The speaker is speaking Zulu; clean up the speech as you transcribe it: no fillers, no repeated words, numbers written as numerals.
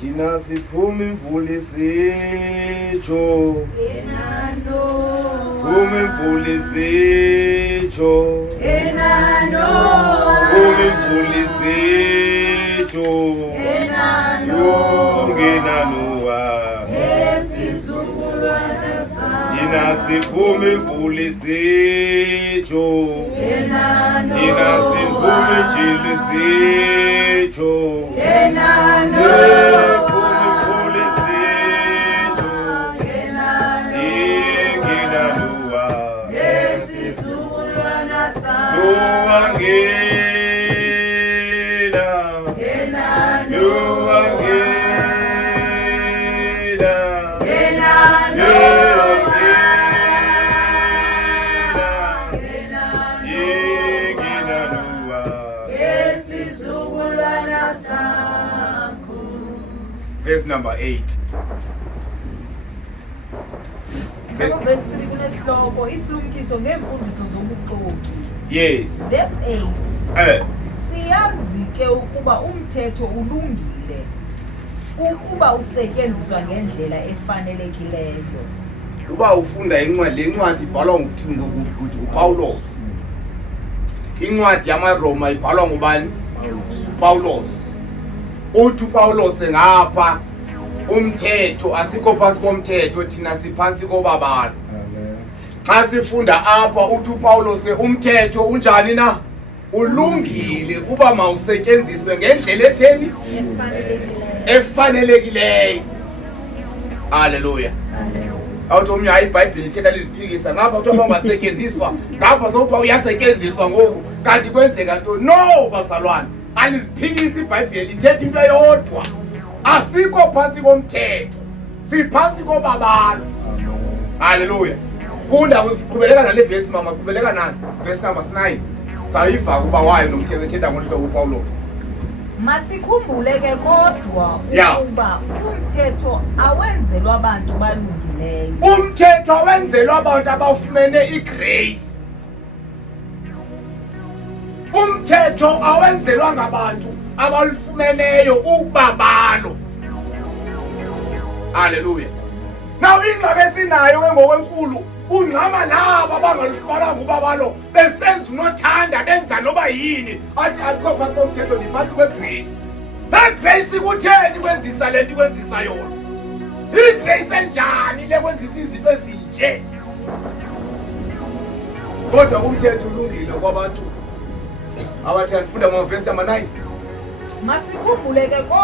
thina siphuma imvula isitsho phuma imvula isitsho phuma imvula isitsho yongenanowa thina siphuma imvula isitsho thina siphuma injili isitsho Verse number 8. Verse 3 kunesihloko isilumkiso ngemfundiso zobuxoki. Yes. Verse 8. Siyazi ke ukuba umthetho ulungile ukuba usetyenziswa ngendlela efanelekileyo. Uba ufunda incwadi lencwadi ibhalwa nguPawulos. Incwadi yamaRoma ibhalwa ngubani? Paulos. Uthi uPawulos ngapha umthetho asikho phansi komthetho thina siphansi kobabalo. Xa sifunda apha uthi uPawulos umthetho unjani na? Ulungile kuba mawusetyenziswe ngendlela etheni? Efanelekileyo. Haleluya. Awuthi omnye hayi iBhayibheli ithetha liziphikisa ngapha kuthiwa ungasetyenziswa ngapha sowuba uyasetyenziswa ngoku kanti kwenzeka ntoni? No bazalwane, aliziphikisi iBhayibheli ithetha into eyodwa. Asikho phansi komthetho, siphansi kobabalo. Haleluya. Funda uqhubeleka nale verse mama, qhubeleka nayo. Verse number 9. Sayiva kuba wayo nomthetho ethetha ngolihlobo uPawulos. Masikhumbule ke kodwa ukuba umthetho awenzelwa abantu balungileyo. Umthetho awenzelwa abantu abafumene igrace. Umthetho awenzelwa ngabantu abalufumeneyo ubabalo. Haleluya. Now ingxaki esinayo ke ngokwenkulu ungxama laba abangalufumananga ubabalo besenza unothanda benza noba yini athi akho phansi komthetho ndiphansi kwegrace. Le grace kutheni kwenzisa lento kwenzisa yona? I-grace enjani le kwenzisa izinto ezinje? Kodwa umthetho ulungile kwabantu abathi andifunda verse number 9. Masikhumbule ke kodwa